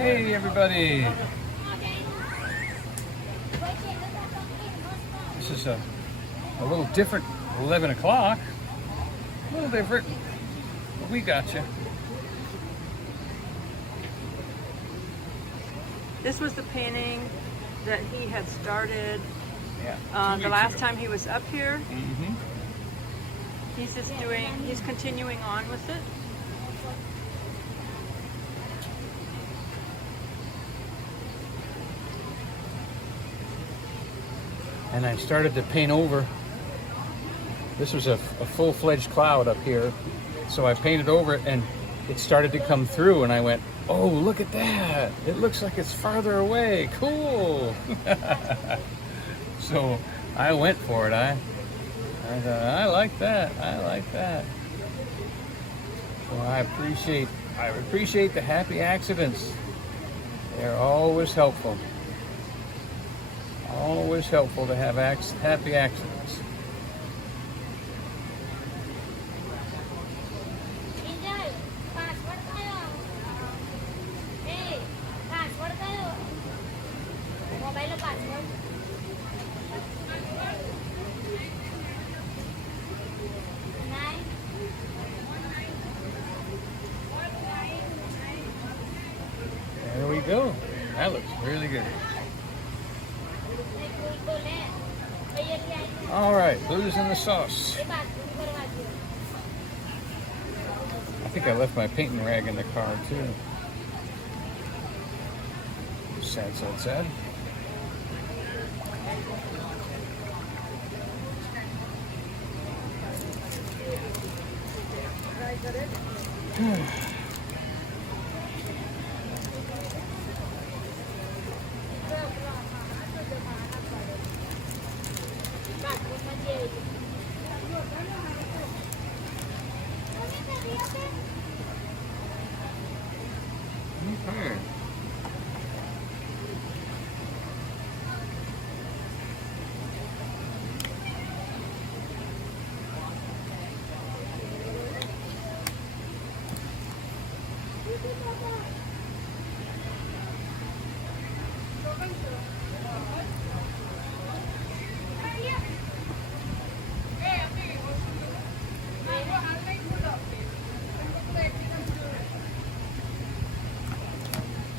Hey everybody! This is a little different 11 o'clock. A little different. But we got you. This was the painting that he had started Yeah. the last time he was up here. Mm-hmm. He's continuing on with it. And I started to paint over. This was a full-fledged cloud up here. So I painted over it and it started to come through and I went, oh, look at that. It looks like it's farther away. Cool. So I went for it. I thought, I like that. I like that. So I appreciate the happy accidents. They're always helpful. Always helpful to have happy accidents. There we go. That looks really good. All right, blues in the sauce. I think I left my painting rag in the car too. Sad, sad, sad. Okay.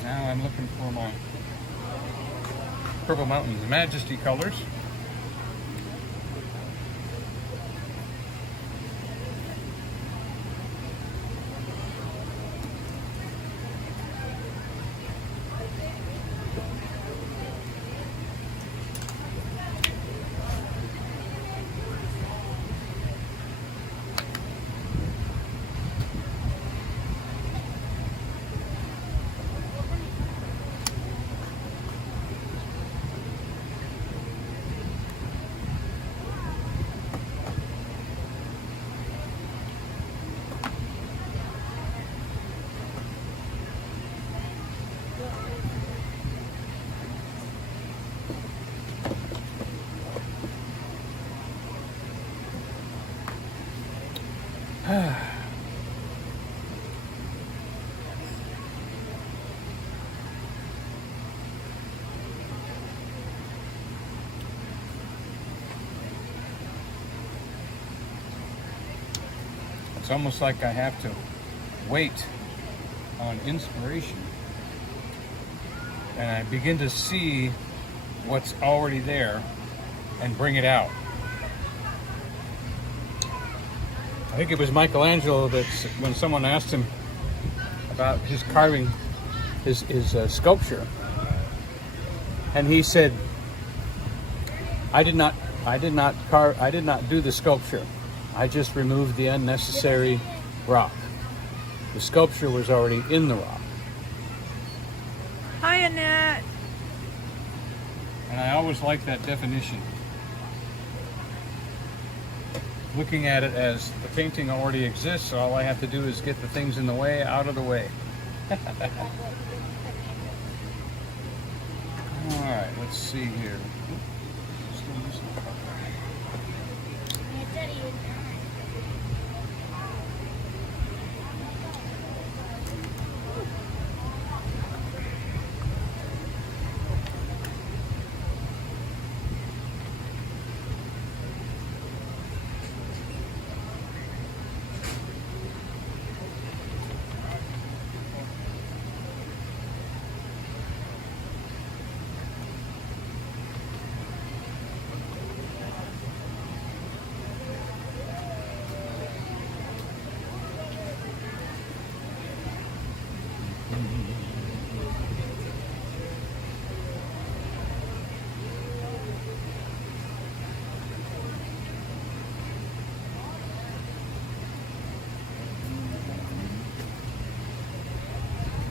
Now I'm looking for my Purple Mountains Majesty colors. It's almost like I have to wait on inspiration. And I begin to see what's already there and bring it out. I think it was Michelangelo that when someone asked him about his carving, his sculpture, and he said, I did not do the sculpture. I just removed the unnecessary rock. The sculpture was already in the rock. Hi, Annette. And I always like that definition. Looking at it as the painting already exists, so all I have to do is get the things in the way out of the way. All right, let's see here.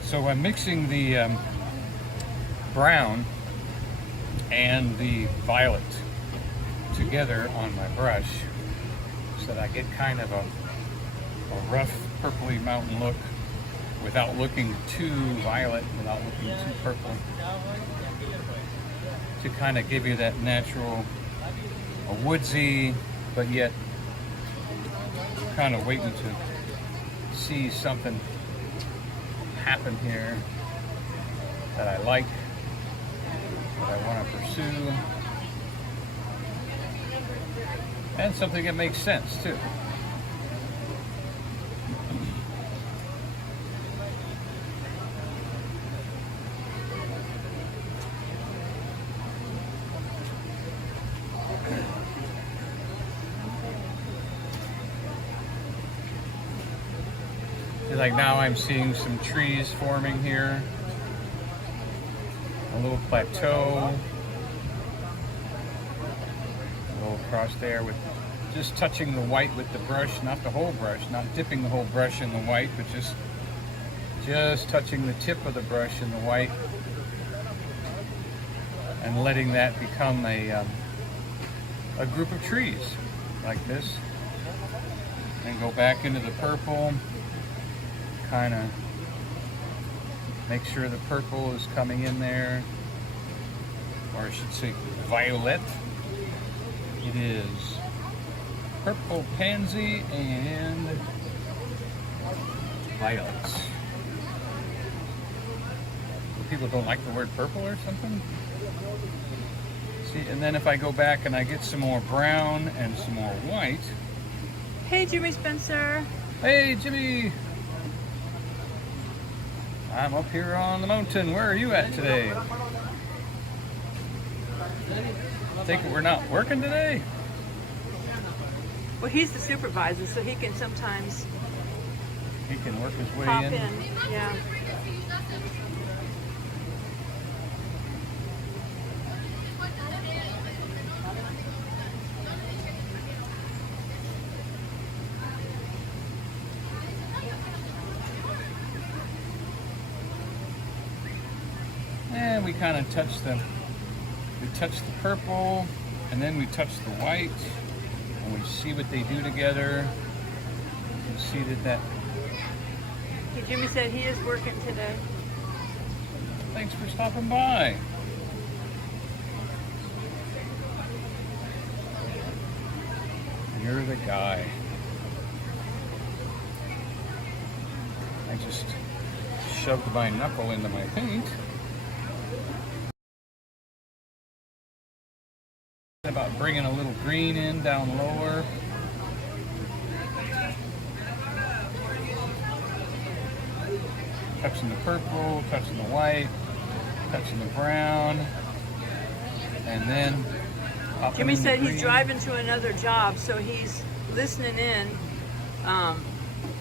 So I'm mixing the brown and the violet together on my brush so that I get kind of a rough purpley mountain look without looking too violet, without looking too purple, to kind of give you that natural, a woodsy, but yet kind of waiting to see something happen here that I like, that I want to pursue, and something that makes sense too. Like now I'm seeing some trees forming here, a little plateau, a little across there with just touching the white with the brush, not the whole brush, not dipping the whole brush in the white, but just touching the tip of the brush in the white and letting that become a group of trees like this, and go back into the purple. Kind of make sure the purple is coming in there, or I should say violet. It is purple pansy and violets. People don't like the word purple or something. See, and then if I go back and I get some more brown and some more white. Hey, Jimmy Spencer. Hey, Jimmy. I'm up here on the mountain. Where are you at today? Think we're not working today? Well, he's the supervisor, so he can sometimes He can work his way pop in. Yeah. And we kind of touch the purple, and then we touch the white, and we see what they do together. You see that. Hey, Jimmy said he is working today. Thanks for stopping by. You're the guy. I just shoved my knuckle into my paint. About bringing a little green in down lower. Touching the purple, touching the white, touching the brown, and then Jimmy said he's driving to another job, so he's listening in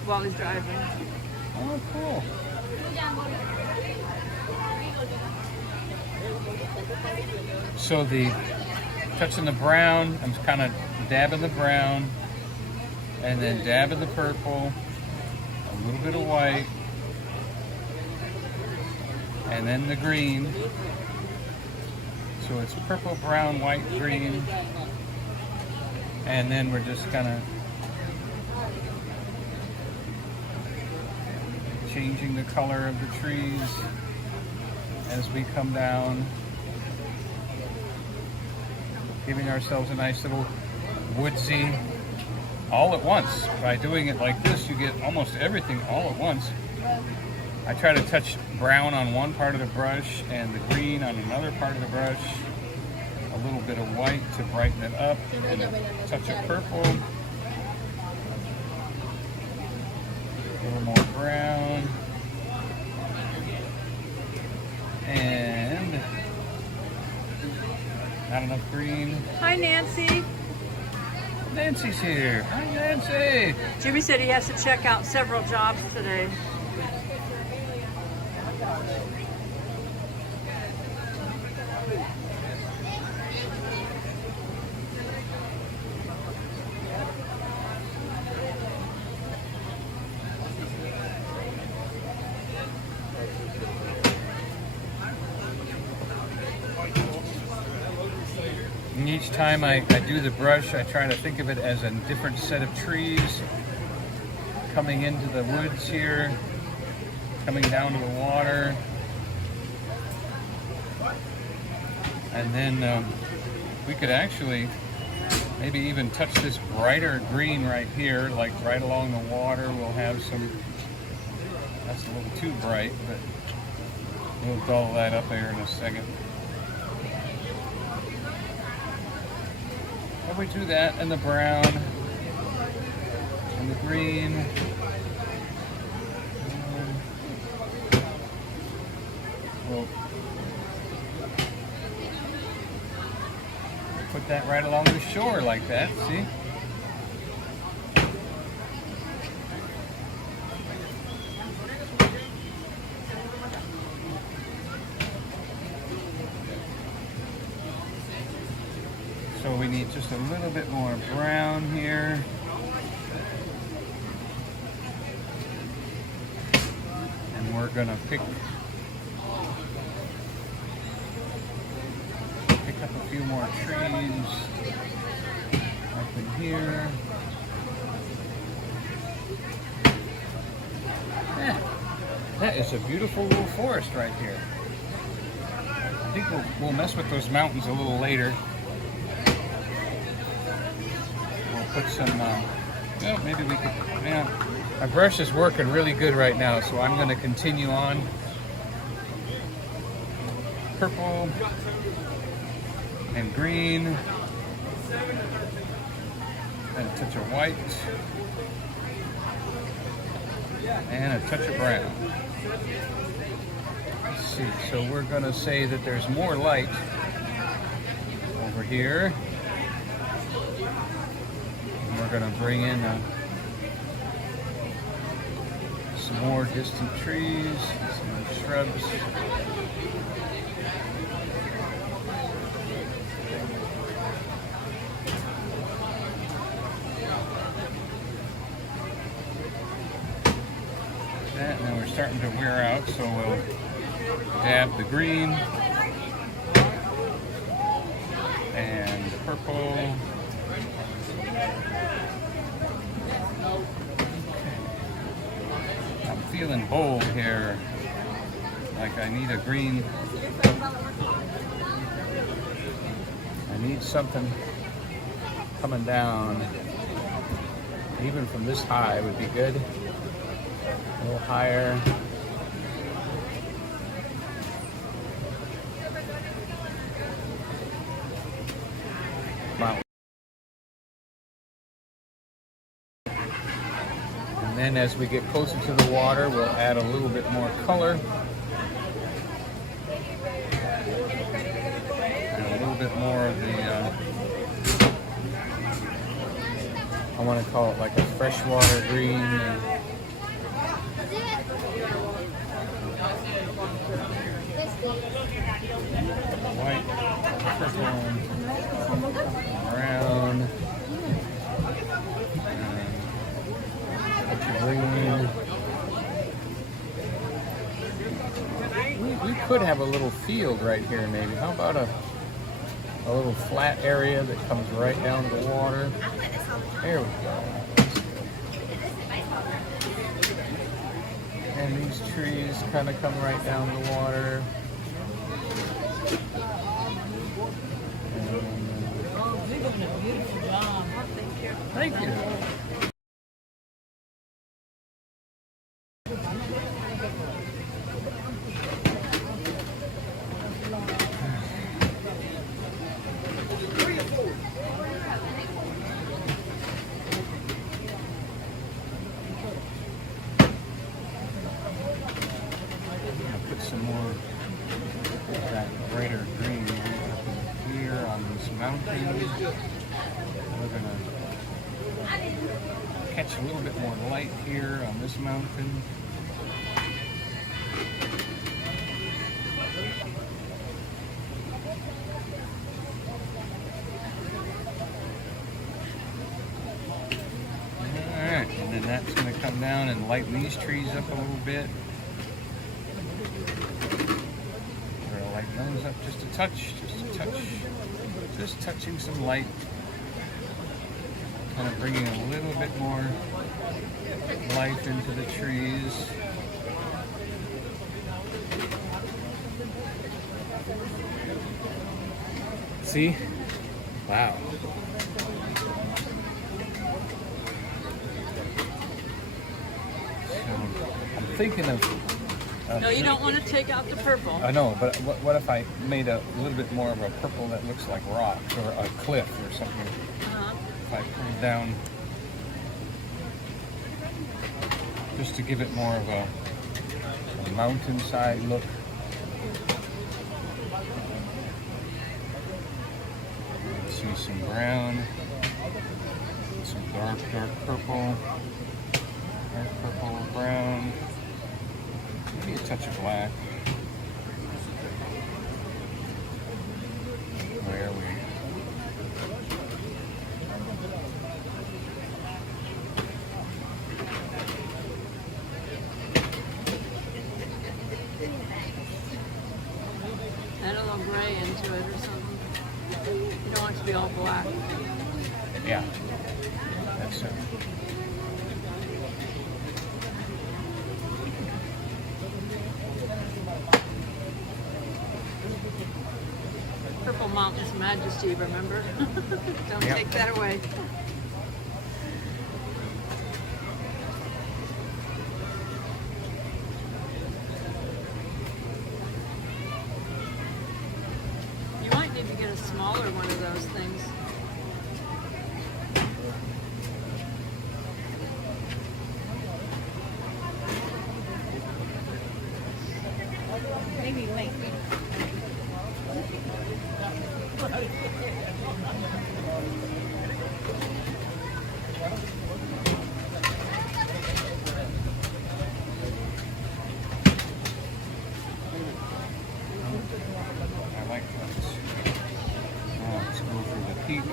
while he's driving. Oh, cool. So touching the brown, I'm kind of dabbing the brown, and then dabbing the purple, a little bit of white, and then the green. So it's purple, brown, white, green, and then we're just kind of changing the color of the trees as we come down, giving ourselves a nice little woodsy all at once. By doing it like this, you get almost everything all at once. I try to touch brown on one part of the brush and the green on another part of the brush, a little bit of white to brighten it up, and a touch of purple, a little more brown, and not enough green. Hi, Nancy. Nancy's here. Hi, Nancy. Jimmy said he has to check out several jobs today. And each time I do the brush, I try to think of it as a different set of trees coming into the woods here, coming down to the water. And then we could actually maybe even touch this brighter green right here, like right along the water. We'll have some, that's a little too bright, but we'll dull that up there in a second. And we do that, and the brown, and the green. We'll put that right along the shore like that, see? So we need just a little bit more brown here. And we're gonna pick up a few more trees up in here. Yeah, that is a beautiful little forest right here. I think we'll mess with those mountains a little later. Put some, yeah, maybe we could, yeah. My brush is working really good right now, so I'm going to continue on. Purple and green and a touch of white and a touch of brown. Let's see, so we're going to say that there's more light over here. We're going to bring in some more distant trees, some shrubs. That, and then we're starting to wear out, so we'll dab the green and the purple. Feeling bold here, like I need a green. I need something coming down, even from this high would be good. A little higher. Wow. And then as we get closer to the water, we'll add a little bit more color. And a little bit more of the, I want to call it like a freshwater green. White, purple, brown. Green. We could have a little field right here maybe. How about a little flat area that comes right down to the water? There we go. And these trees kind of come right down the water. Oh, you're doing a beautiful job. Thank you. Put some more of that brighter green up here on this mountain. We're gonna catch a little bit more light here on this mountain. lighten these trees up a little bit. We're gonna lighten those up just a touch, just touching some light. Kind of bringing a little bit more life into the trees. See? Wow. So, I'm thinking of No, you don't want to take out the purple. I know, but what if I made a little bit more of a purple that looks like rocks or a cliff or something? If I pull down, just to give it more of a mountainside look. See some brown, some dark purple, brown, maybe a touch of black. Where are we? Add a little gray into it or something. You don't want it to be all black. Yeah, that's it. Purple Mountain's majesty, remember? Don't Yep. take that away. You might need to get a smaller one of those things. Maybe wait. I like those. Now let's go for the peak.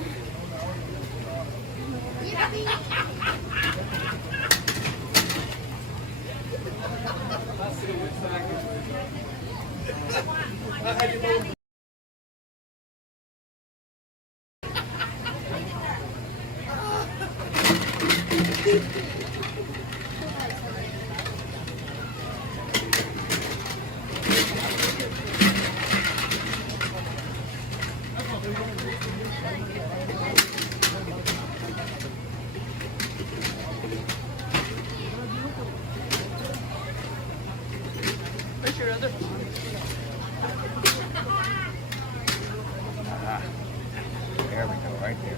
Where's your other one? Ah, there we go, right there.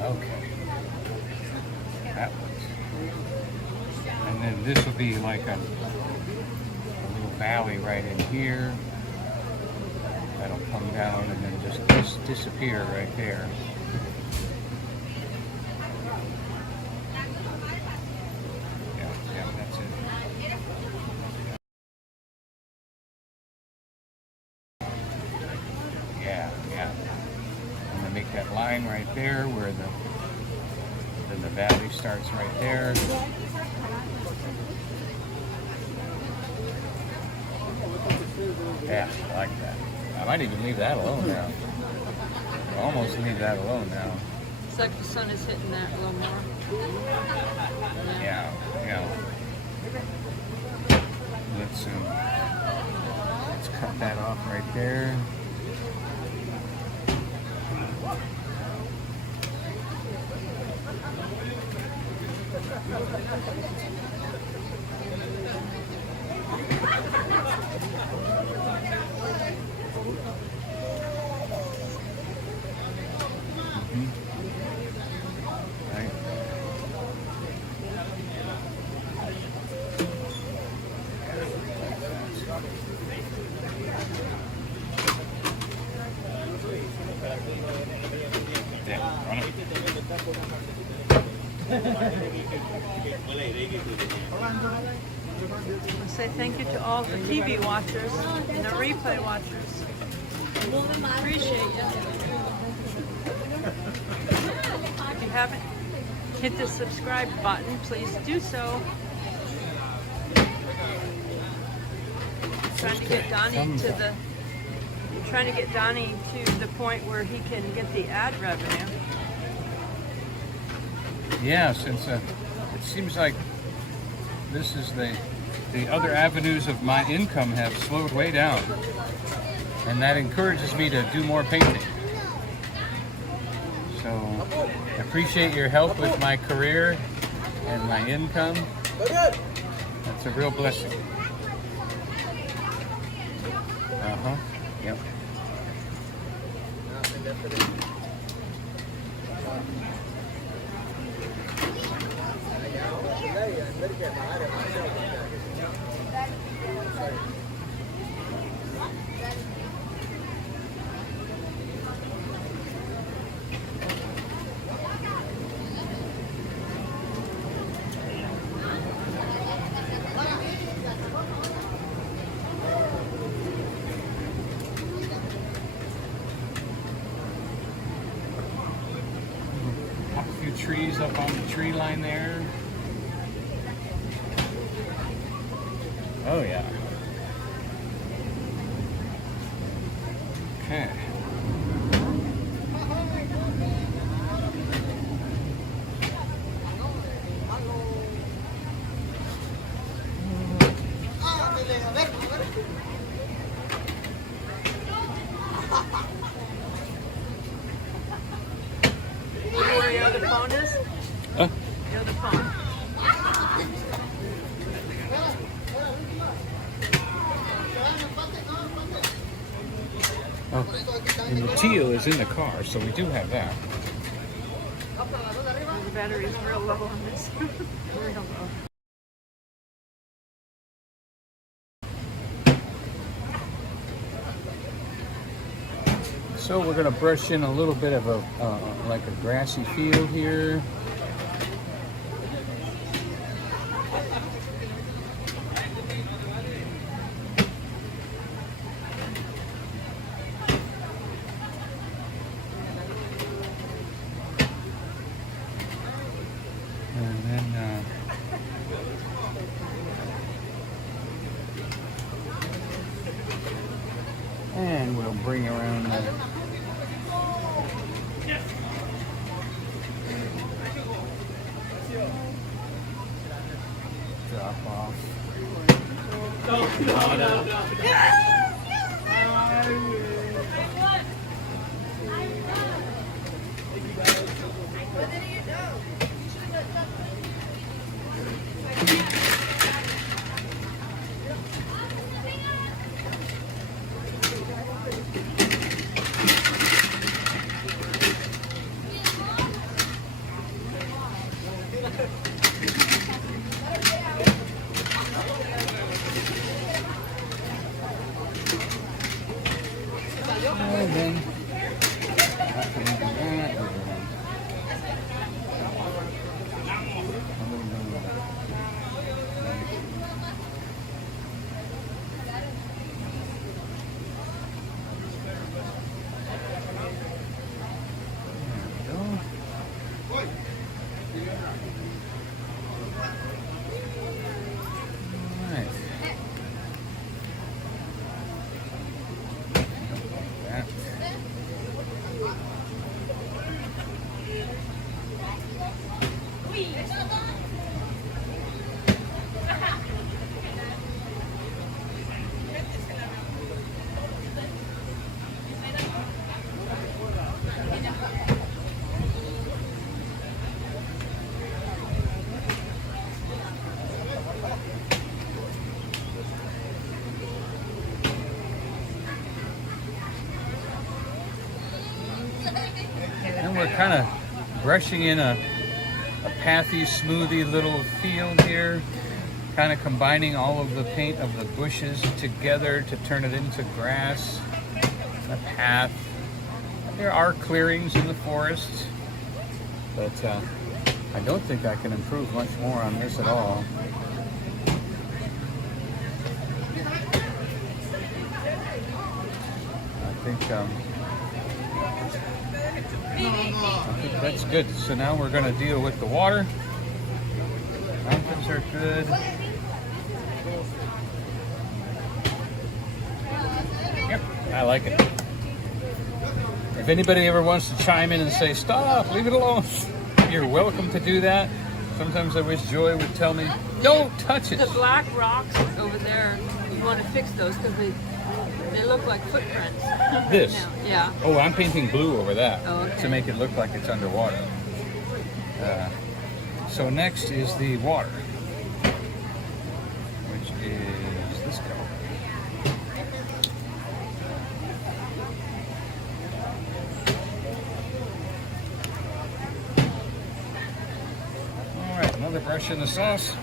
Okay. That one's. And then this will be like a little valley right in here. That'll come down and then just disappear right there. Yeah, that's it. Yeah. I'm gonna make that line right there where then the valley starts right there. Yeah, I like that. I might even leave that alone now. Almost leave that alone now. It's like the sun is hitting that a little more. Yeah. Let's cut that off right there. Right. Yeah, run it. I say thank you to all the TV watchers and the replay watchers. Appreciate you. you haven't hit the subscribe button, please do so. Trying to get Donnie to the point where he can get the ad revenue. Yeah, since it seems like this is the other avenues of my income have slowed way down, and that encourages me to do more painting. So I appreciate your help with my career and my income. That's a real blessing. Yep. Trees up on the tree line there. Oh yeah. Okay. Where your other phone is? Your other phone. Oh, and the teal is in the car, so we do have that. The battery's real low on this. Real low. So we're going to brush in a little bit of a like a grassy field here. And then and we'll bring around the drop off. And then after we do that, we're kind of brushing in a pathy, smoothy little field here, kind of combining all of the paint of the bushes together to turn it into grass, a path. There are clearings in the forest, but I don't think I can improve much more on this at all. I think I think that's good. So now we're going to deal with the water. Mountains are good. Yep, I like it. If anybody ever wants to chime in and say, stop, leave it alone, you're welcome to do that. Sometimes I wish Joy would tell me, don't touch it. The black rocks over there, you want to fix those because they look like footprints. This? Now. Yeah. Oh, I'm painting blue over that okay. to make it look like it's underwater. So next is the water, which is this color. All right, another brush in the sauce.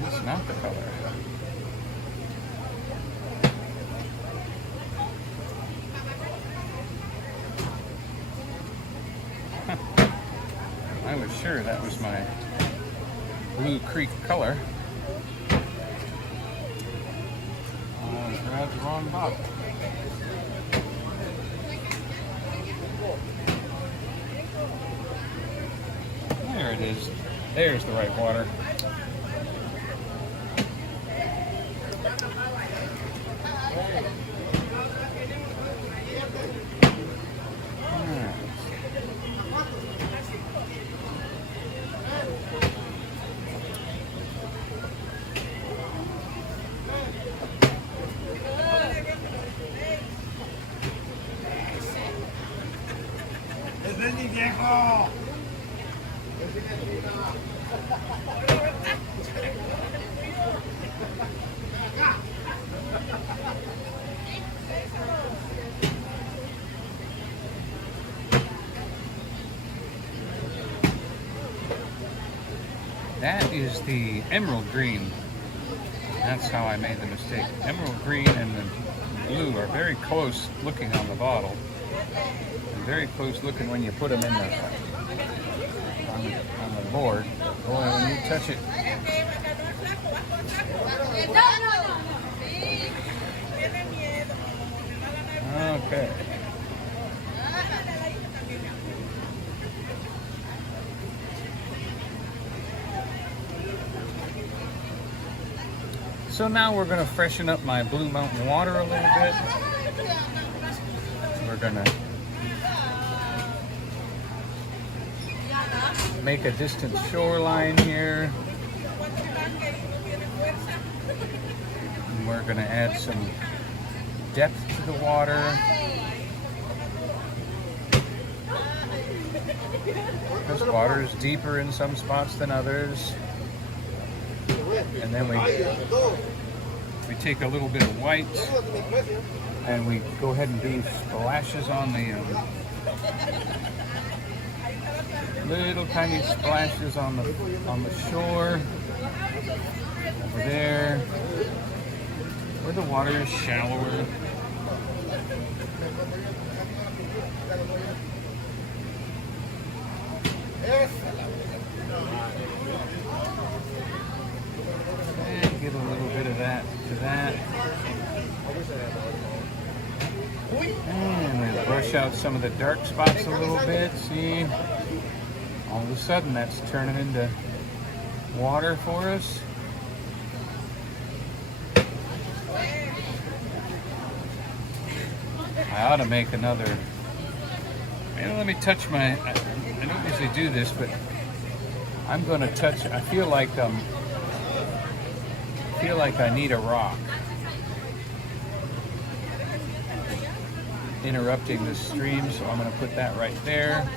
That's not the color. I was sure that was my Blue Creek color. I grabbed the wrong bottle. There it is. There's the right water. That is the emerald green. That's how I made the mistake. Emerald green and the blue are very close looking on the bottle. And very close looking when you put them in on the board. Boy, when you touch it. Okay. So now we're going to freshen up my Blue Mountain water a little bit. We're going to make a distant shoreline here. And we're going to add some depth to the water. This water is deeper in some spots than others. And then we take a little bit of white and we go ahead and do splashes on the little tiny splashes on the shore over there where the water is shallower. And give a little bit of that to that. And we brush out some of the dark spots a little bit. See, all of a sudden that's turning into water for us. I ought to make another. Let me touch my. I don't usually do this, but I'm going to touch. I feel like I need a rock interrupting the stream, so I'm going to put that right there.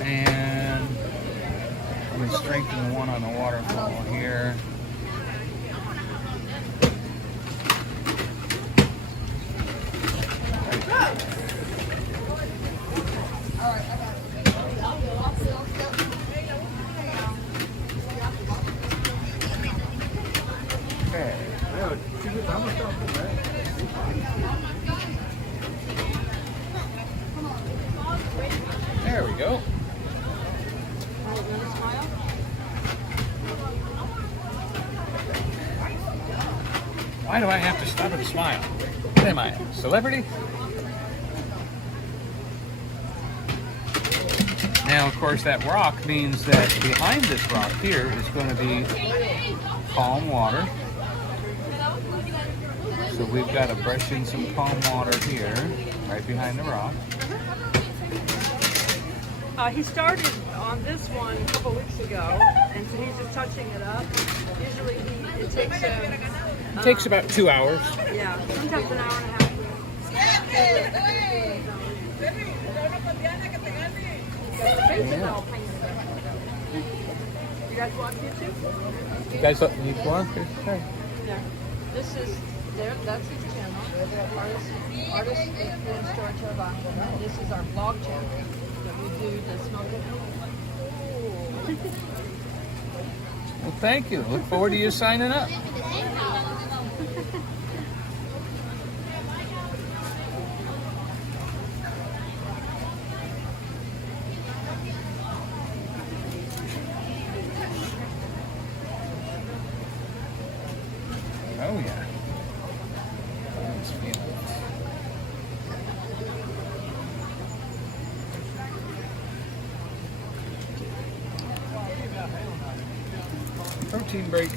And I'm going to strengthen the one on the waterfall here. Smile. Why do I have to stop and smile? What am I, a celebrity? Now, of course, that rock means that behind this rock here is going to be calm water. So we've got to brush in some calm water here, right behind the rock. He started on this one a couple weeks ago, and so he's just touching it up. Usually it takes him... It takes about 2 hours. Yeah, sometimes an hour and a half. Yeah. You guys watch YouTube? You guys need one? Okay. Yeah. This is there. That's his channel. Artist and storyteller. And this is our vlog channel that we do the Smoky. Well, thank you. Look forward to you signing up. Oh yeah. Let's feel it. Protein break.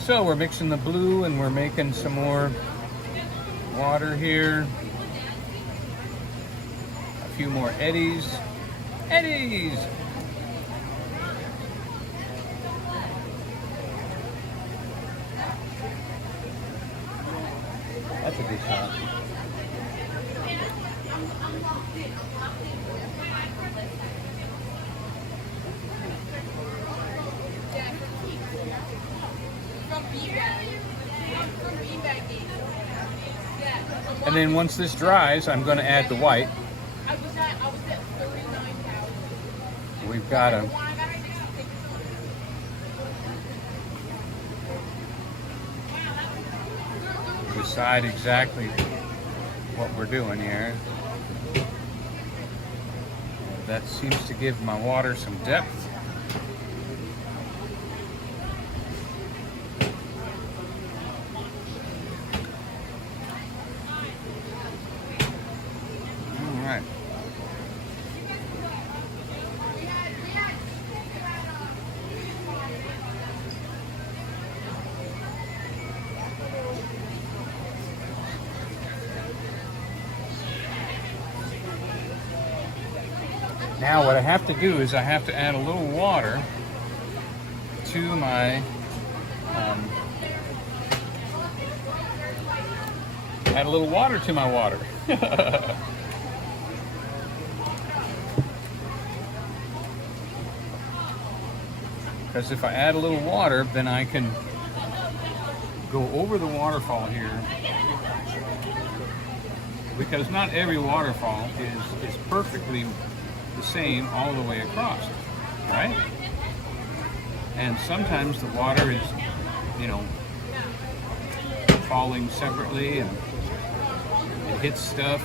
So we're mixing the blue and we're making some more water here. A few more eddies. Eddies! That's a good shot. And then once this dries, I'm going to add the white. We've got to decide exactly what we're doing here. That seems to give my water some depth. All right. Now what I have to do is I have to add a little water to my add a little water to my water. Because if I add a little water, then I can go over the waterfall here. Because not every waterfall is perfectly the same all the way across, right? And sometimes the water is, you know, falling separately and it hits stuff.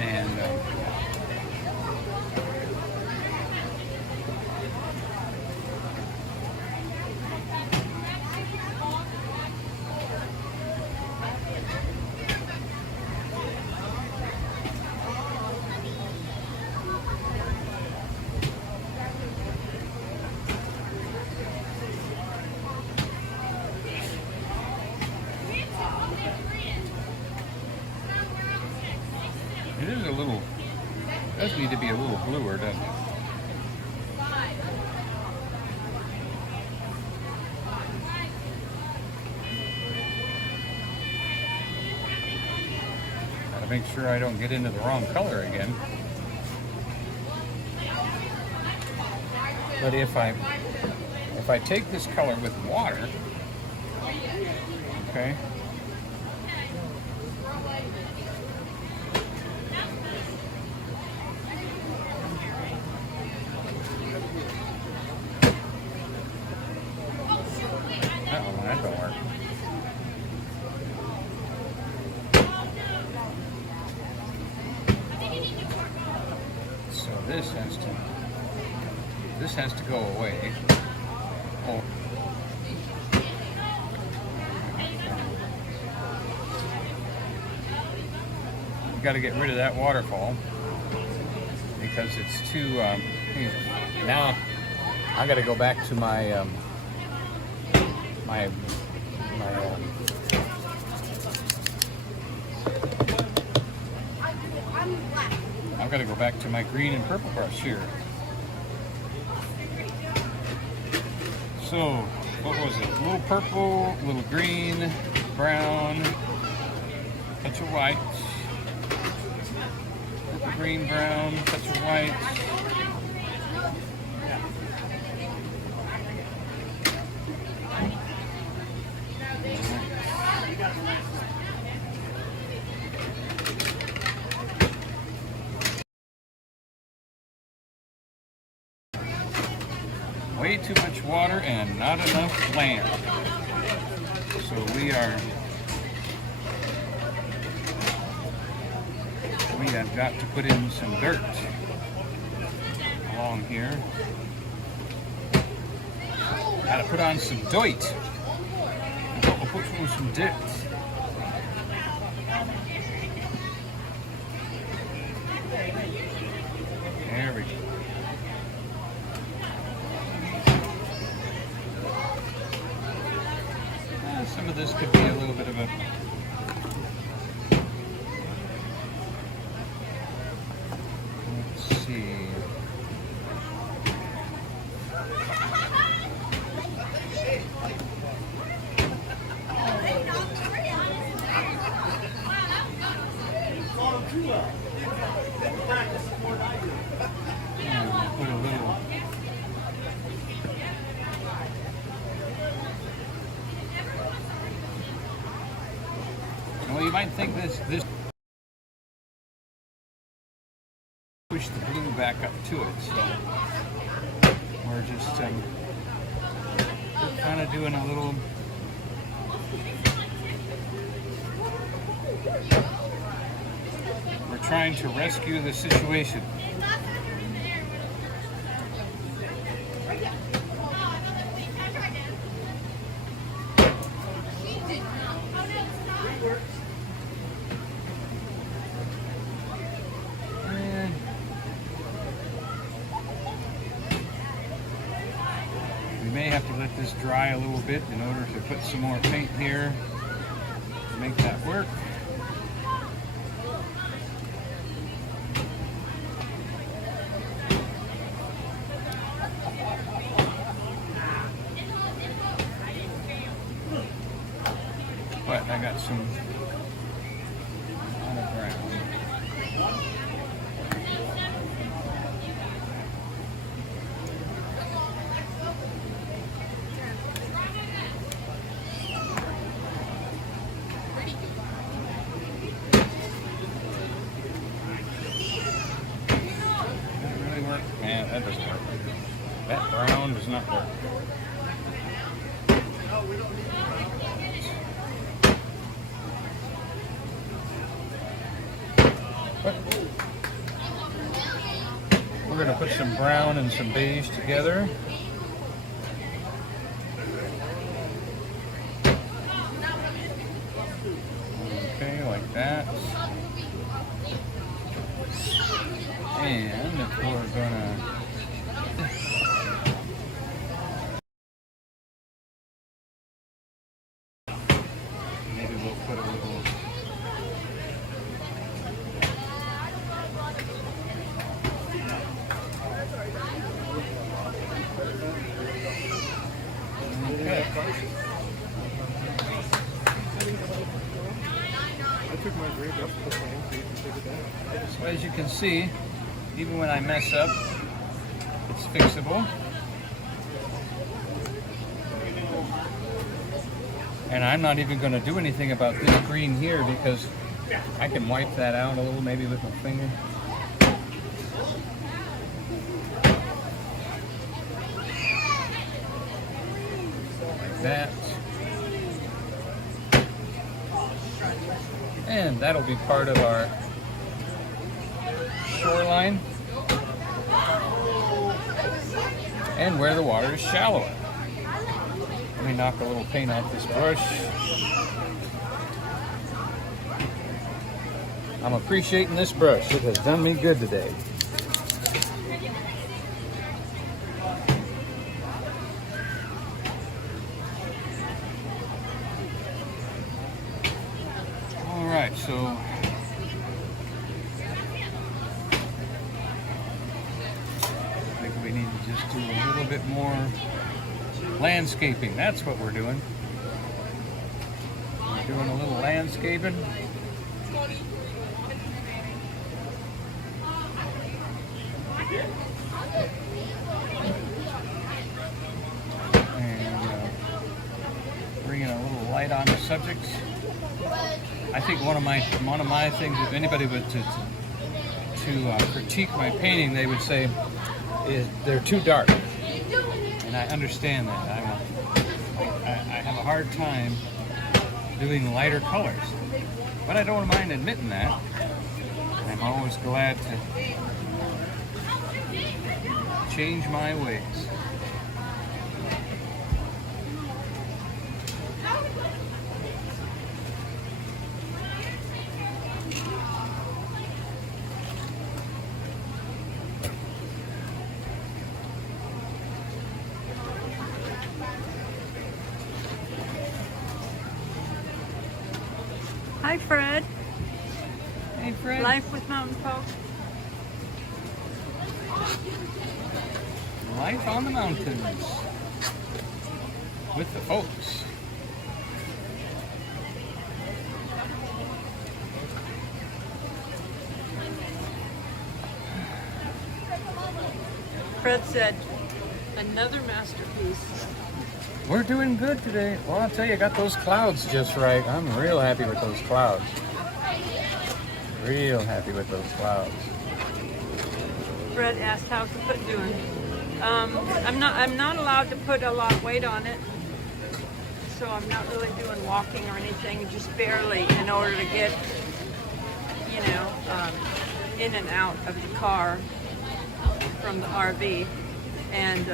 And it is a little, does need to be a little bluer, doesn't it? make sure I don't get into the wrong color again. But if I take this color with water, okay, that don't work. So this has to go away. Oh. Got to get rid of that waterfall because it's too. Now I got to go back to my I've got to go back to my green and purple brush here. So, what was it? A little purple, a little green, brown, touch of white, purple, green, brown, touch of white. Way too much water and not enough land. So we have got to put in some dirt along here. Got to put on some dirt. We'll put on some dirt. There we go. Some of this could be a little bit of a let's see. And we'll put a little. Well, you might think this push the blue back up to it, so we're just kind of doing a little. We're trying to rescue the situation. We may have to let this dry a little bit in order to put some more paint here to make that work. But I got some on the ground. Man, that doesn't work. That brown does not work. But we're going to put some brown and some beige together. Okay, like that. And if we're gonna maybe we'll put a little okay. I took my So as you can see, even when I mess up, it's fixable. And I'm not even going to do anything about this green here because I can wipe that out a little, maybe with my finger. Like that. And that'll be part of our shoreline. And where the water is shallower. Let me knock a little paint off this brush. I'm appreciating this brush. It has done me good today. All right, so I think we need to just do a little bit more landscaping. That's what we're doing. We're doing a little landscaping. And bringing a little light on the subject. I think one of my things, if anybody would to critique my painting, they would say is they're too dark. And I understand that. I have a hard time doing lighter colors. But I don't mind admitting that. And I'm always glad to change my ways. Hi, Fred. Hey, Fred. Life with Mountain Folk. Life on the mountains with the folks. Fred said, another masterpiece. We're doing good today. Well, I'll tell you, I got those clouds just right. I'm real happy with those clouds. Real happy with those clouds. Fred asked, how's the foot doing? I'm not allowed to put a lot of weight on it, so I'm not really doing walking or anything, just barely, in order to get, in and out of the car from the RV. And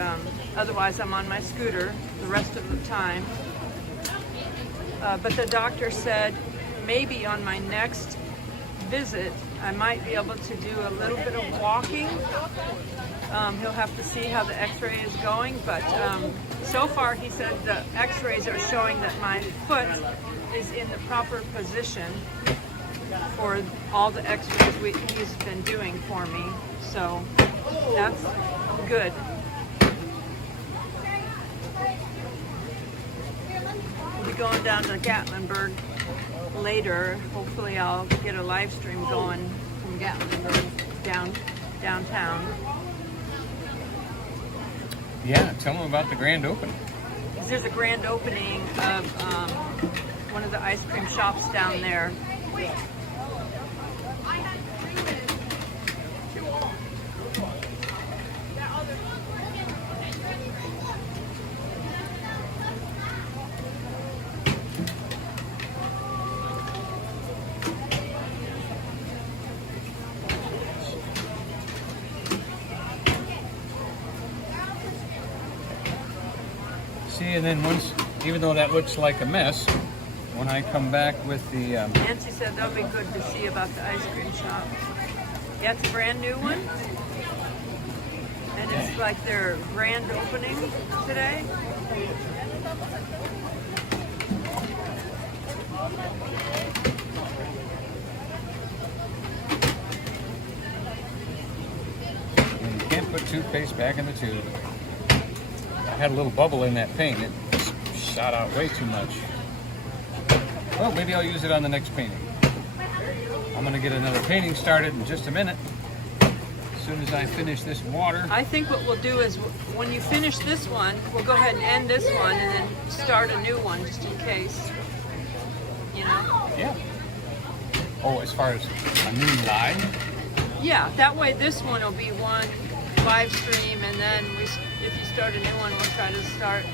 otherwise, I'm on my scooter the rest of the time. But the doctor said maybe on my next visit, I might be able to do a little bit of walking. He'll have to see how the x-ray is going, but so far he said the x-rays are showing that my foot is in the proper position for all the x-rays he's been doing for me, so that's good. We'll be going down to Gatlinburg later. Hopefully I'll get a live stream going from Gatlinburg downtown. Yeah, tell them about the grand opening. There's a grand opening of one of the ice cream shops down there. See, and then once, even though that looks like a mess, when I come back with the... Nancy said that'll be good to see about the ice cream shop. Yeah, it's a brand new one. And it's like their grand opening today. And you can't put toothpaste back in the tube. I had a little bubble in that paint. It shot out way too much. Well, maybe I'll use it on the next painting. I'm gonna get another painting started in just a minute. As soon as I finish this water. I think what we'll do is when you finish this one, we'll go ahead and end this one and then start a new one just in case. You know? Yeah. Oh, as far as a new live? Yeah, that way this one will be one live stream, and then if you start a new one, we'll try to start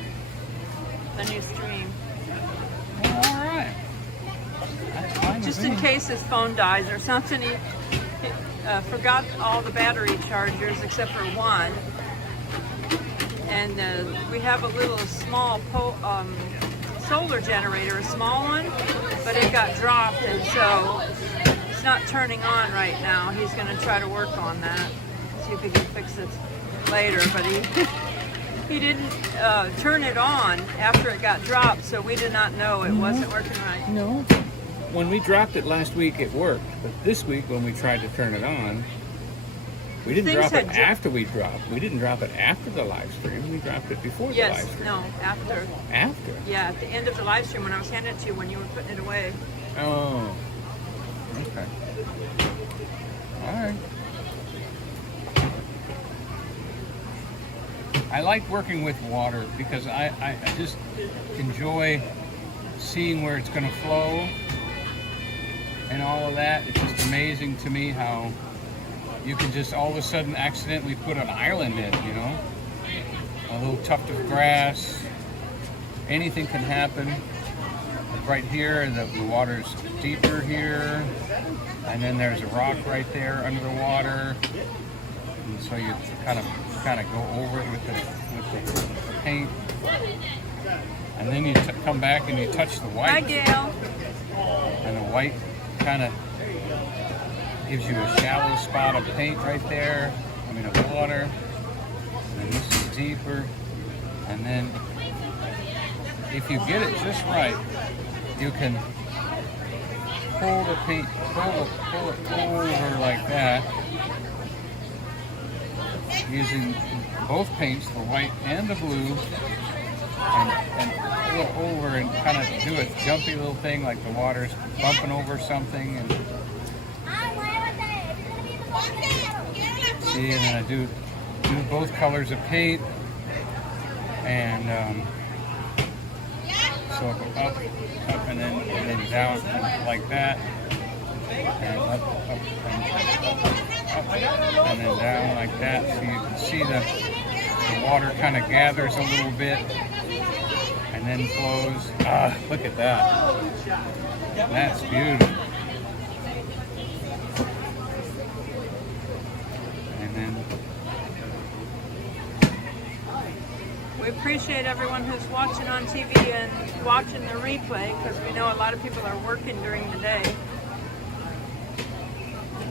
a new stream. All right. That's fine. Just in case his phone dies or something. He forgot all the battery chargers except for one. And we have a little small solar generator, a small one, but it got dropped, and so it's not turning on right now. He's going to try to work on that, see if he can fix it later, but he didn't turn it on after it got dropped, so we did not know it wasn't working right. No. When we dropped it last week, it worked, but this week when we tried to turn it on, we didn't drop it after we dropped. We didn't drop it after the live stream. We dropped it before the live stream. No, after. After? Yeah, at the end of the live stream when I was handing it to you when you were putting it away. Oh. Okay. All right. I like working with water because I just enjoy seeing where it's going to flow and all of that. It's just amazing to me how you can just all of a sudden accidentally put an island in, you know? A little tuft of grass. Anything can happen. Like right here, the water's deeper here. And then there's a rock right there under the water. And so you kind of go over it with the paint. And then you come back and you touch the white. Hi, Gail. And the white kind of gives you a shallow spot of paint right there. I mean, of water. And this is deeper. And then if you get it just right, you can pull the paint, pull it over like that. Using both paints, the white and the blue. And pull it over and kind of do a jumpy little thing like the water's bumping over something. And see, and then I do both colors of paint. And so I go up, and then down and like that. And up, and then down like that. So you can see the water kind of gathers a little bit. And then flows. Ah, look at that. That's beautiful. And then We appreciate everyone who's watching on TV and watching the replay, because we know a lot of people are working during the day.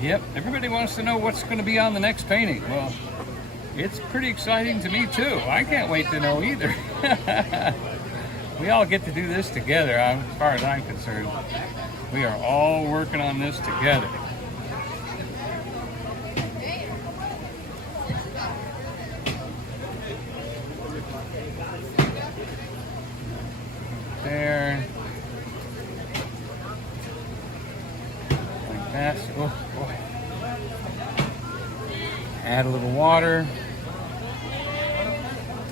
Yep, everybody wants to know what's going to be on the next painting. Well, it's pretty exciting to me too. I can't wait to know either. We all get to do this together, as far as I'm concerned. We are all working on this together. There. Like that. Oh boy. Add a little water.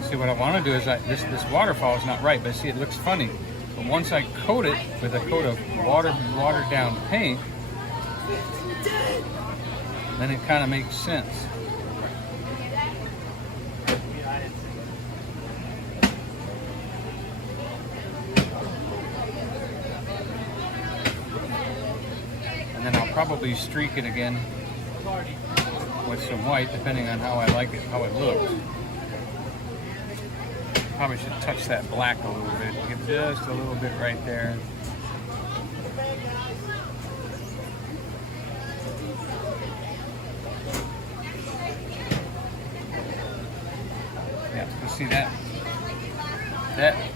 See, what I want to do is this waterfall is not right, but see, it looks funny. But once I coat it with a coat of watered down paint, then it kind of makes sense. And then I'll probably streak it again with some white, depending on how I like it, how it looks. Probably should touch that black a little bit, get just a little bit right there. Yeah, you see that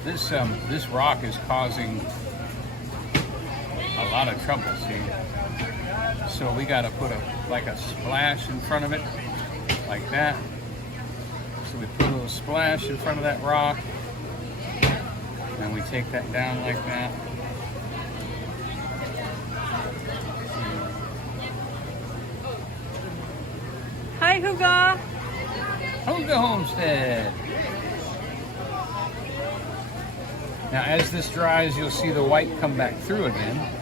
this rock is causing a lot of trouble, see? So we got to put a splash in front of it, like that. So we put a little splash in front of that rock, and we take that down like that. Hi, Huga. Huga Homestead. Now, as this dries, you'll see the white come back through again.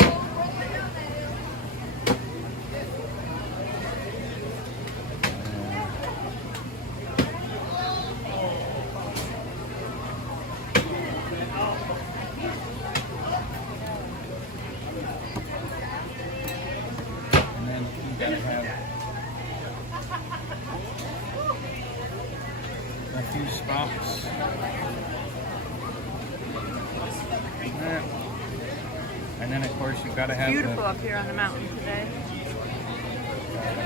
And then you gotta have a few spots. There. And then, of course, you've got to have Beautiful up here on the mountain today.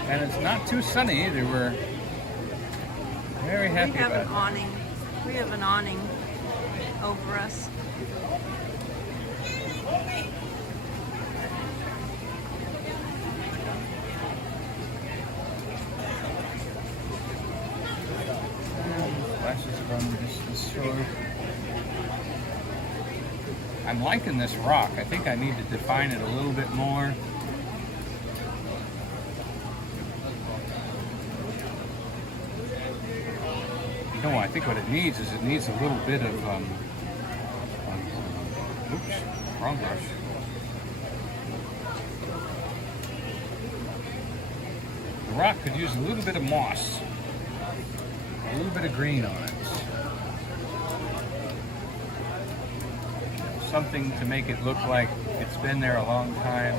And it's not too sunny either. We're very happy We have about an it. awning. We have an awning over us. Flashes from this shore. I'm liking this rock. I think I need to define it a little bit more. No, I think what it needs is it needs a little bit of, oops, wrong brush. The rock could use a little bit of moss, a little bit of green on it. Something to make it look like it's been there a long time.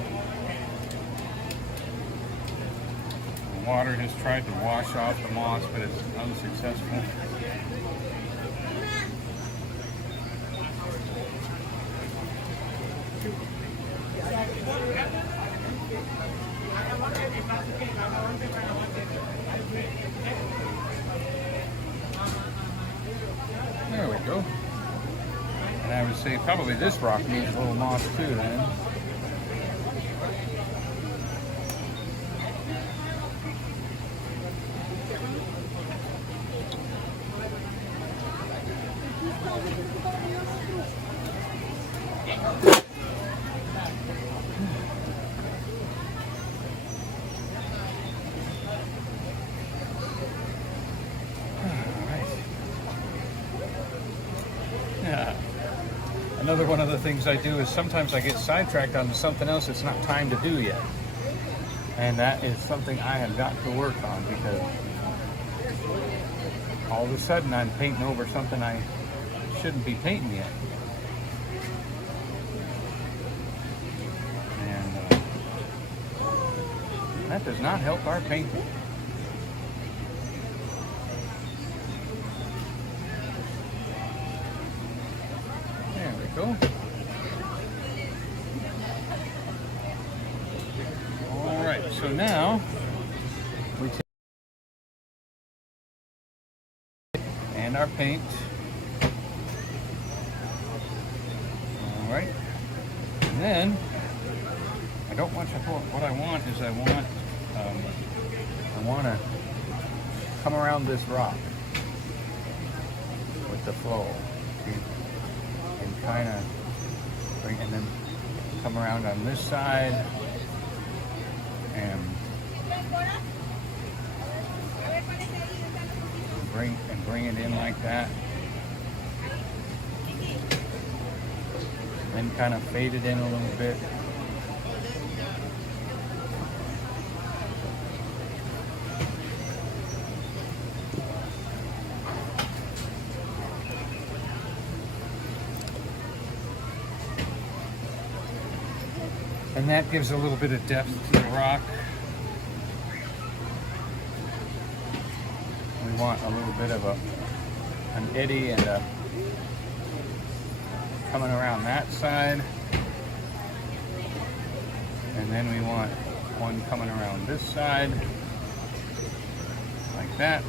The water has tried to wash off the moss, but it's unsuccessful. There we go. And I would say probably this rock needs a little moss too then. Yeah. Another one of the things I do is sometimes I get sidetracked onto something else it's not time to do yet. And that is something I have got to work on because all of a sudden I'm painting over something I shouldn't be painting yet. And that does not help our painting. There we go. All right, so now we take and our paint. All right, and then I don't want to. What I want is I want to come around this rock with the flow. And kind of bring, and then come around on this side and bring it in like that. Then kind of fade it in a little bit. And that gives a little bit of depth to the rock. We want a little bit of an eddy and coming around that side. And then we want one coming around this side, like that.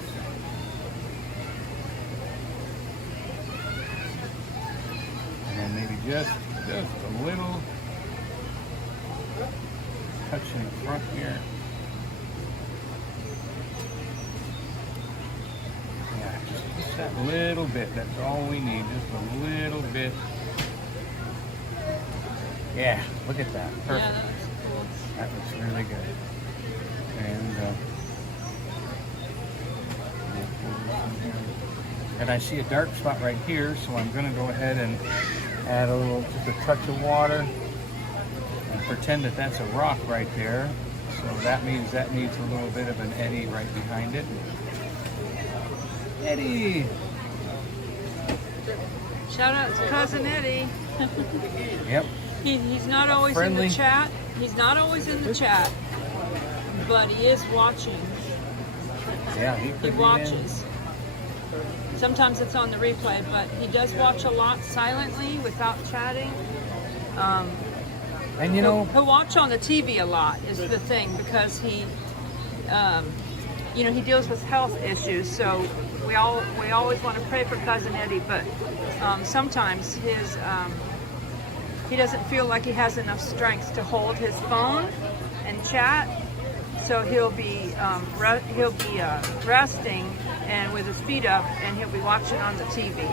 And then maybe just a little touch in the front here. Yeah, just that little bit. That's all we need. Just a little bit. Yeah, look at that. Perfect. Yeah, that looks cool. That looks really good. And And I see a dark spot right here, so I'm going to go ahead and add just a touch of water and pretend that that's a rock right there. So that means that needs a little bit of an eddy right behind it. Eddie! Shout out to Cousin Eddie. Yep. He's not always Friendly. in the chat. He's not always in the chat, but he is watching. Yeah, he He could be in. watches. Sometimes it's on the replay, but he does watch a lot silently without chatting. And you know, He'll watch on the TV a lot is the thing, because he, he deals with health issues. So we always want to pray for Cousin Eddie, but sometimes he doesn't feel like he has enough strength to hold his phone and chat. So he'll be resting and with his feet up, and he'll be watching on the TV.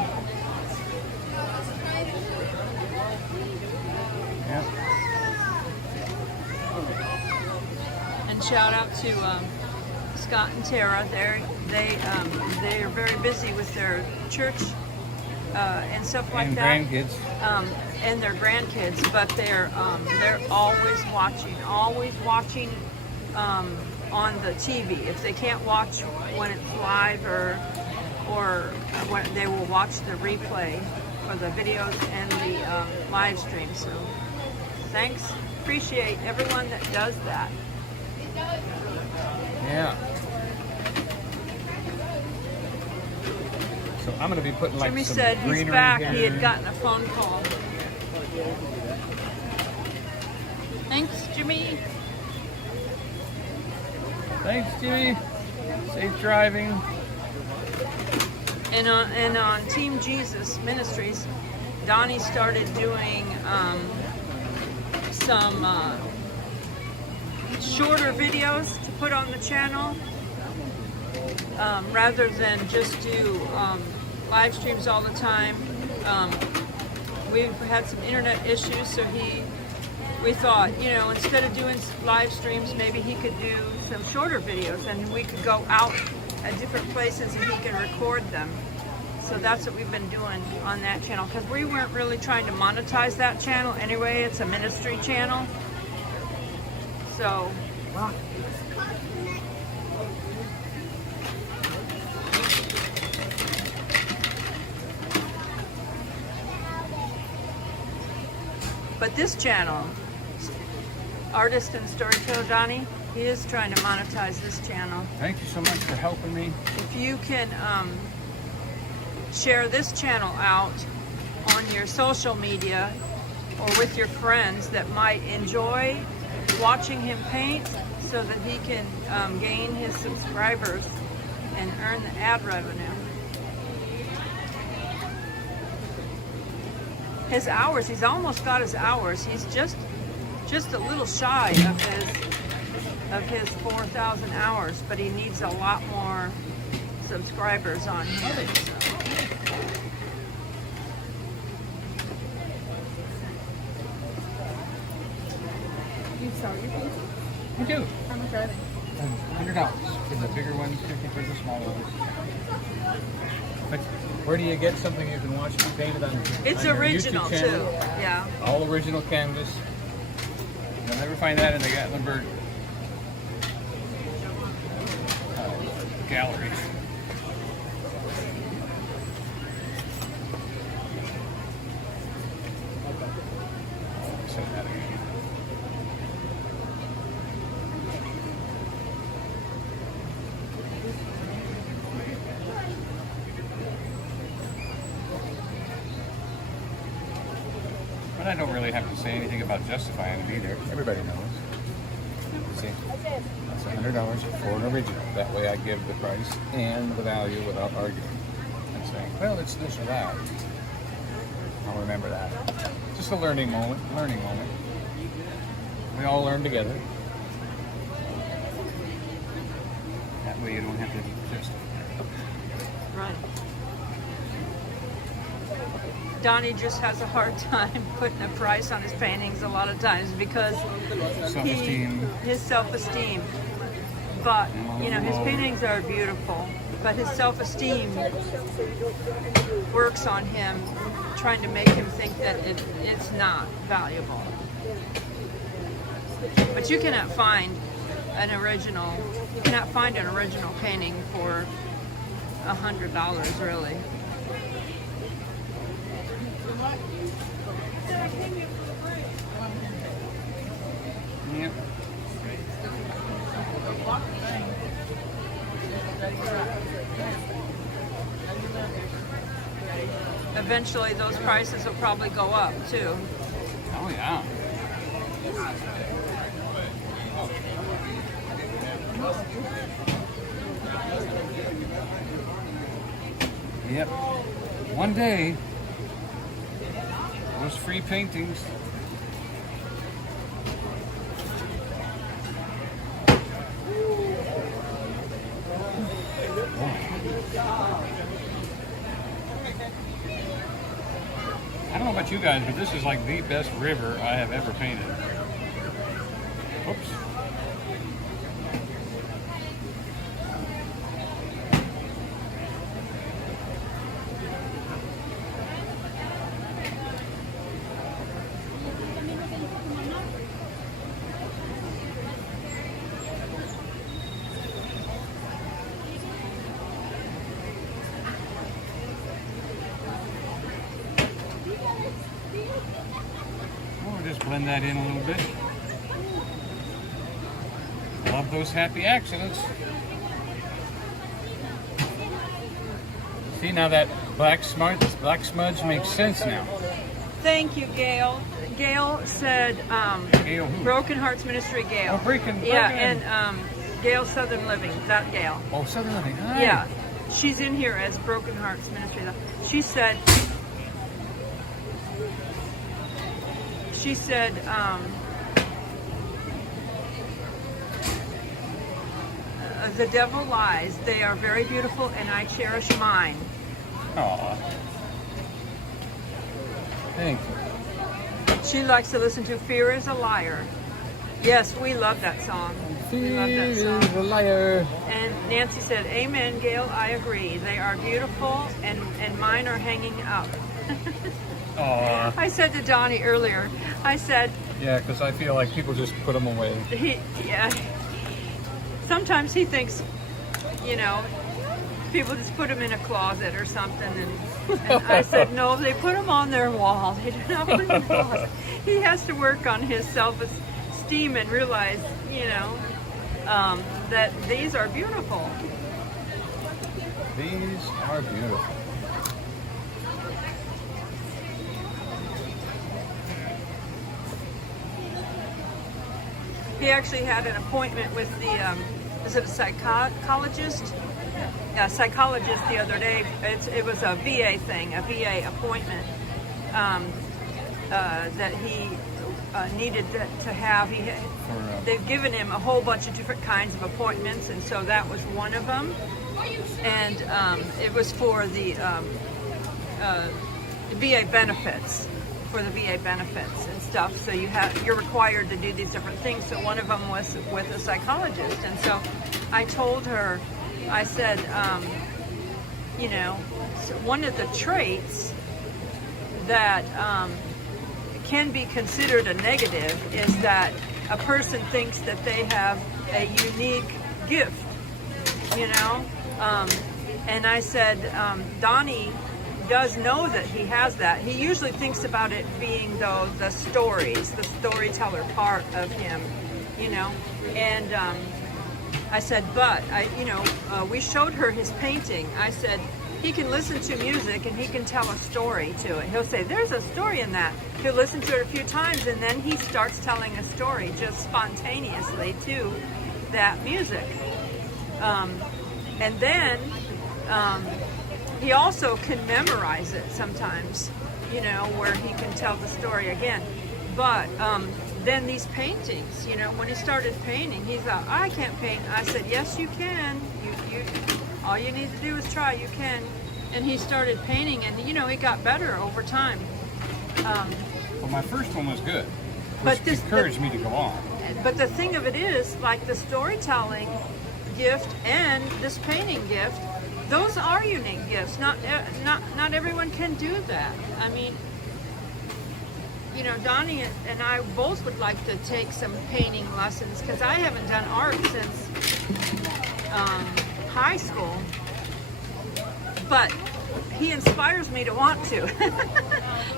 yeah. And shout out to Scott and Tara. They are very busy with their church and stuff like And that. grandkids. And their grandkids, but they're always watching on the TV. If they can't watch when it's live or when they will watch the replay for the videos and the live stream. So thanks, appreciate everyone that does that. Yeah. So I'm going to be putting like Jimmy some said he's greenery back. here. He had gotten a phone call. Thanks, Jimmy. Thanks, Jimmy. Safe driving. And on Team Jesus Ministries, Donnie started doing some shorter videos to put on the channel, rather than just do live streams all the time. We've had some internet issues, so we thought, instead of doing live streams, maybe he could do some shorter videos, and we could go out at different places and he can record them. So that's what we've been doing on that channel, because we weren't really trying to monetize that channel anyway. It's a ministry channel. So but this channel, Artist and Storyteller Donnie, he is trying to monetize this channel. Thank you so much for helping me. If you can share this channel out on your social media or with your friends that might enjoy watching him paint, so that he can gain his subscribers and earn the ad revenue. His hours, he's almost got his hours. He's just a little shy of his 4,000 hours, but he needs a lot more subscribers on him. You sell your pieces? You do. How much are they? $100 for the bigger ones, $50 for the smaller ones. But where do you get something you can watch me painted on? It's on your original YouTube too. channel? Yeah. All original canvas. You'll never find that in the Gatlinburg gallery. Say that again. But I don't really have to say anything about justifying it either. Everybody knows. See, that's $100 for an original. That way I give the price and the value without arguing and saying, well, it's this or that. I'll remember that. Just a learning moment. We all learn together. That way you don't have to justify. Right. Donnie just has a hard time putting a price on his paintings a lot of times because Self-esteem. his self-esteem. But his paintings are beautiful. but his self-esteem works on him, trying to make him think that it's not valuable. But you cannot find an original painting for $100 really. Yep. Eventually those prices will probably go up too. Oh yeah. Yep. One day, those free paintings. I don't know about you guys, but this is like the best river I have ever painted. Oops. We'll just blend that in a little bit. Love those happy accidents. See, now that black smudge makes sense now. Thank you, Gail. Gail said, Gail who? Broken Hearts Ministry, Gail. Oh, Broken. Yeah, and Gail Southern Living, that Gail. Oh, Southern Living. Hi. Yeah, she's in here as Broken Hearts Ministry. She said, the devil lies. They are very beautiful, and I cherish mine. Aw. Thank you. She likes to listen to Fear is a Liar. Yes, we love that song. We love that song. Fear is a liar. And Nancy said, amen, Gail, I agree. They are beautiful, and mine are hanging up. Aw. I said to Donnie earlier, I said, Yeah, because I feel like people just put them away. Sometimes he thinks, people just put them in a closet or something. And I said, no, they put them on their wall. They do not put them in the closet. He has to work on his self-esteem and realize, that these are beautiful. These are beautiful. He actually had an appointment with the, is it a psychologist? Yeah, psychologist the other day. It was a VA thing, a VA appointment that he needed to have. They've given him a whole bunch of different kinds of appointments, and so that was one of them. And it was for the VA benefits. For the VA benefits and stuff, so you're required to do these different things. So one of them was with a psychologist, and so I told her, I said, one of the traits that can be considered a negative is that a person thinks that they have a unique gift, and I said, Donnie does know that he has that. He usually thinks about it being the storyteller part of him, and I said, but we showed her his painting. I said, he can listen to music and he can tell a story to it. He'll say, there's a story in that. He'll listen to it a few times, and then he starts telling a story just spontaneously to that music. And then he also can memorize it sometimes, where he can tell the story again. But then these paintings, when he started painting, he thought, I can't paint. I said, yes, you can. You all you need to do is try. You can. And he started painting, and he got better over time. Well, my first one was good, But which encouraged me to go on. But the thing of it is, like the storytelling gift and this painting gift those are unique gifts. Not everyone can do that. I mean, you know, Donnie and I both would like to take some painting lessons because I haven't done art since high school. But he inspires me to want to,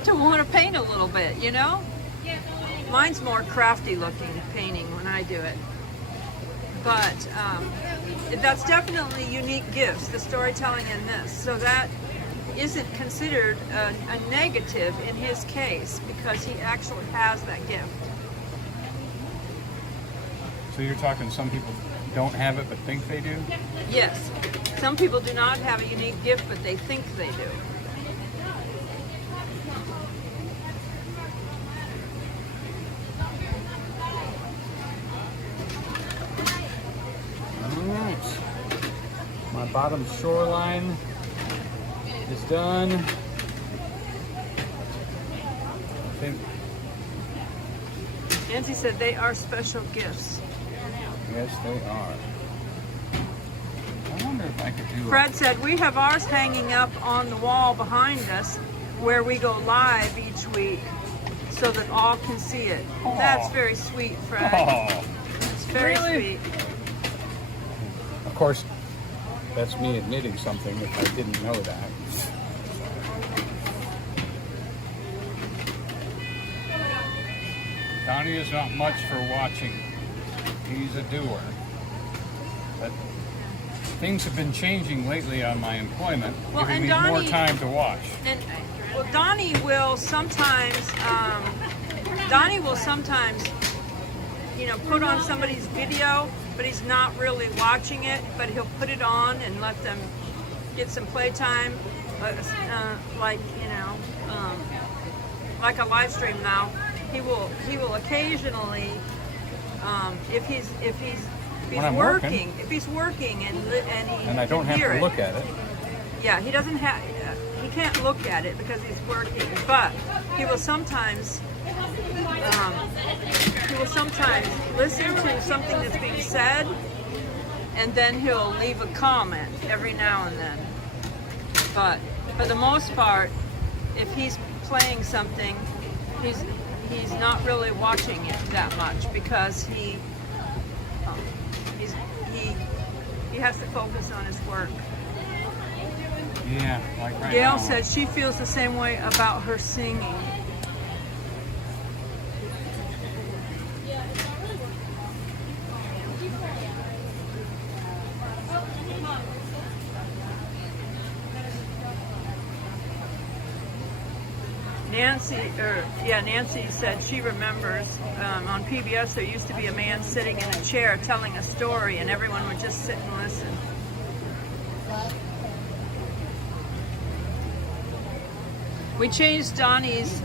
to want to paint a little bit, you know? Mine's more crafty looking painting when I do it. But that's definitely unique gifts, the storytelling in this. So that isn't considered a negative in his case because he actually has that gift. So you're talking some people don't have it but think they do? Yes. Some people do not have a unique gift, but they think they do. Alright. My bottom shoreline is done. I think. Nancy said they are special gifts. Yes, they are. I wonder if I could do Fred said we have ours hanging up on the wall behind us where we go live each week so that all can see it. Aw. That's very sweet, Fred. Oh, It's very really? sweet. of course, that's me admitting something if I didn't know that. Donnie is not much for watching. He's a doer. But things have been changing lately on my employment, Well, giving and me more Donnie- time to watch. And well, Donnie will sometimes, you know, put on somebody's video, but he's not really watching it. But he'll put it on and let them get some playtime, like you know, like a live stream now. He will occasionally, if he's When I'm working. working, if he's working And I don't have hear to it. look at it. Yeah, he doesn't have. He can't look at it because he's working. But he will sometimes. He will sometimes listen to something that's being said, and then he'll leave a comment every now and then. But for the most part, if he's playing something, he's not really watching it that much because he has to focus on his work. Yeah, like right Gail now. said she feels the same way about her singing. Nancy said she remembers on PBS there used to be a man sitting in a chair telling a story and everyone would just sit and listen. We changed Donnie's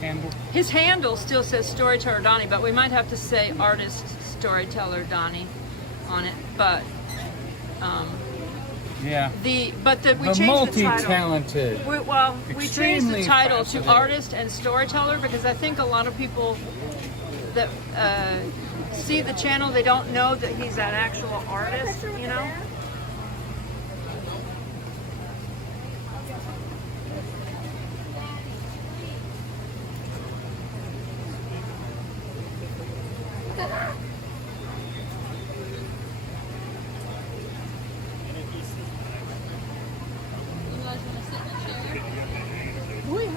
Handle. his handle still says Storyteller Donnie, but we might have to say Artist Storyteller Donnie on it. But Yeah. we The changed the title. multi-talented. We changed the Extremely title to fascinating. Artist and Storyteller because I think a lot of people that see the channel, they don't know that he's an actual artist, you know?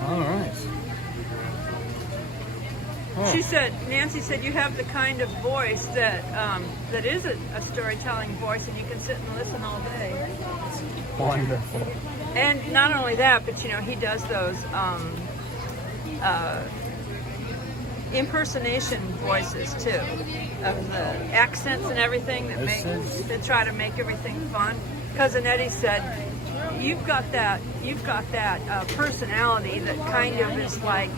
All right. Oh, She said, Nancy said, you have the kind of voice that that is a storytelling voice, and you can sit and listen all day. wonderful. And not only that, but you know, he does those impersonation voices too, of the accents and everything that try to make everything fun. Cousin Eddie said, "You've got that personality that kind of is like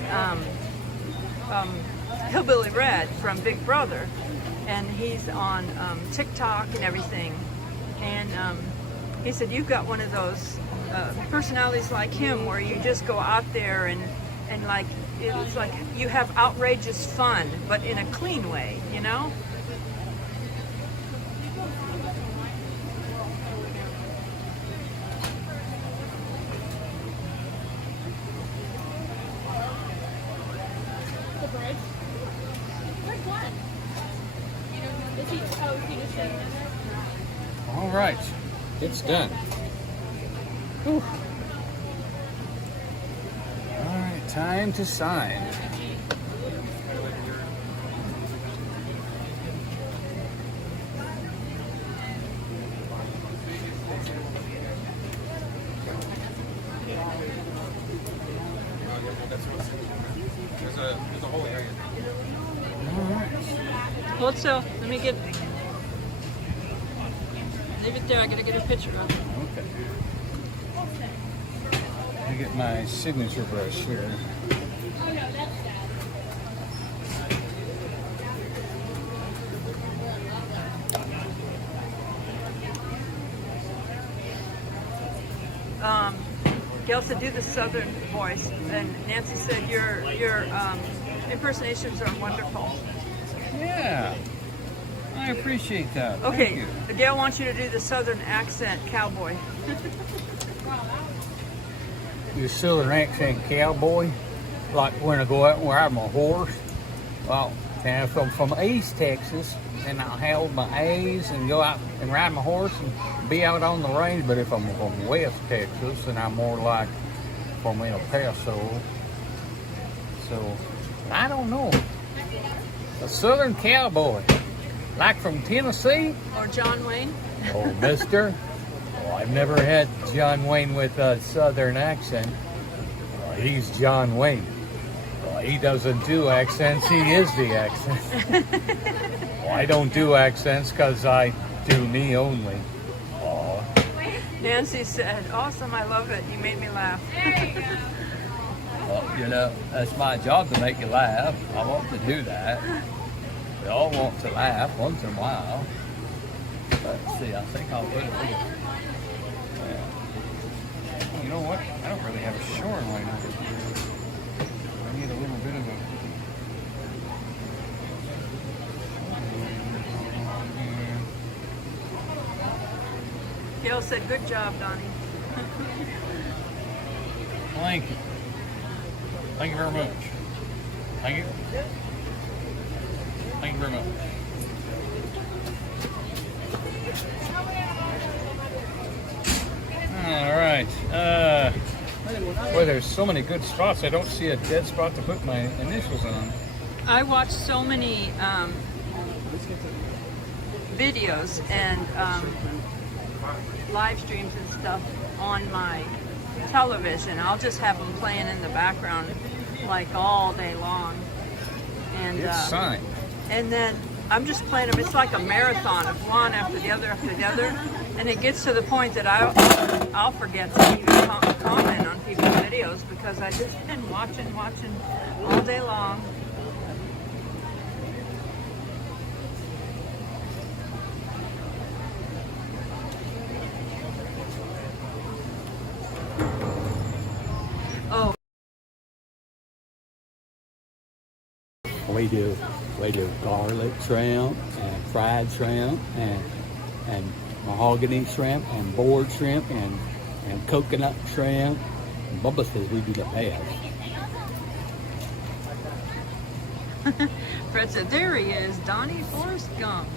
Hillbilly Red from Big Brother, and he's on TikTok and everything." And he said, "You've got one of those personalities like him, where you just go out there and like it's like you have outrageous fun, but in a clean way, you know." fridge. Which one? Is he just sitting in there? All right, it's done. Whew. All right, time to sign. There's a whole area. All right. Hold still. Let me get. Leave it there. I gotta get a picture of it. Okay. Let me get my signature brush here. Oh no, that's sad. Gail said, "Do the Southern voice," and Nancy said, "Your impersonations are wonderful." Yeah, I appreciate that. Okay, Thank you. Gail wants you to do the Southern accent cowboy. The Southern accent cowboy, like when I go out and ride my horse. Well, and if I'm from East Texas, and I'll hold my A's and go out and ride my horse and be out on the range. But if I'm from West Texas, then I'm more like from El Paso. So, I don't know. A Southern cowboy, like from Tennessee. Or John Wayne. Oh, mister. Oh, I've never had John Wayne with a Southern accent. Oh, he's John Wayne. Oh, he doesn't do accents, he is the accent. Oh, I don't do accents because I do me only. Oh, Nancy said, "Awesome, I love it. You made me laugh." Well, you know, that's my job to make you laugh. I want to do that. We all want to laugh once in a while. Let's see, I think I'll put it here. well, you know what? I don't really have a shoreline over here. I need a little bit of a... Gail said, "Good job, Donnie." Thank you. Thank you very much. Thank you. Thank you very much. All right. Boy, there's so many good spots. I don't see a dead spot to put my initials on. I watch so many videos and live streams and stuff on my television. I'll just have them playing in the background like all day long. And It's signed. and then I'm just playing them. It's like a marathon of one after the other after the other, and it gets to the point that I'll forget to even comment on people's videos because I just been watching all day long. Oh, We do garlic shrimp and fried shrimp and mahogany shrimp and board shrimp and coconut shrimp. And Bubba says we do the best. Fred said, "There he is, Donnie Forrest Gump."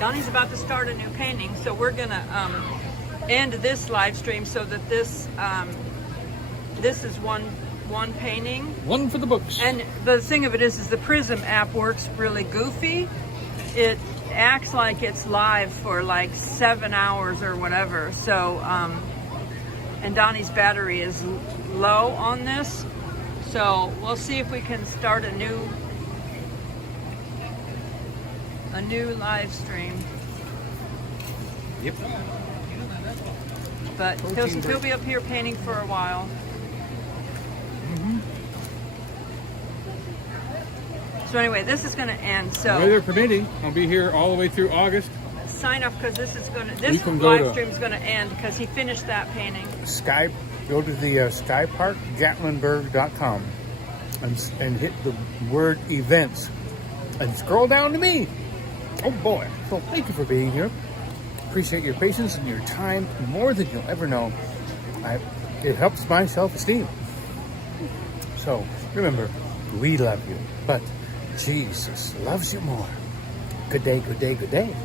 Donnie's about to start a new painting, so we're gonna end this live stream so that this is one painting. One for the books. And the thing of it is the Prism app works really goofy. It acts like it's live for like 7 hours or whatever. So, and Donnie's battery is low on this. So we'll see if we can start a new live stream. Yep. But he'll be up here painting for a while. So anyway, this is going to end. So Weather permitting, I'll be here all the way through August. sign up because this can go live to- stream is going to end because he finished that painting. Skype, go to the Sky Park, Gatlinburg.com and hit the word events and scroll down to me. Oh boy. So thank you for being here. Appreciate your patience and your time more than you'll ever know. It helps my self-esteem. So remember, we love you, but Jesus loves you more. Good day, good day, good day.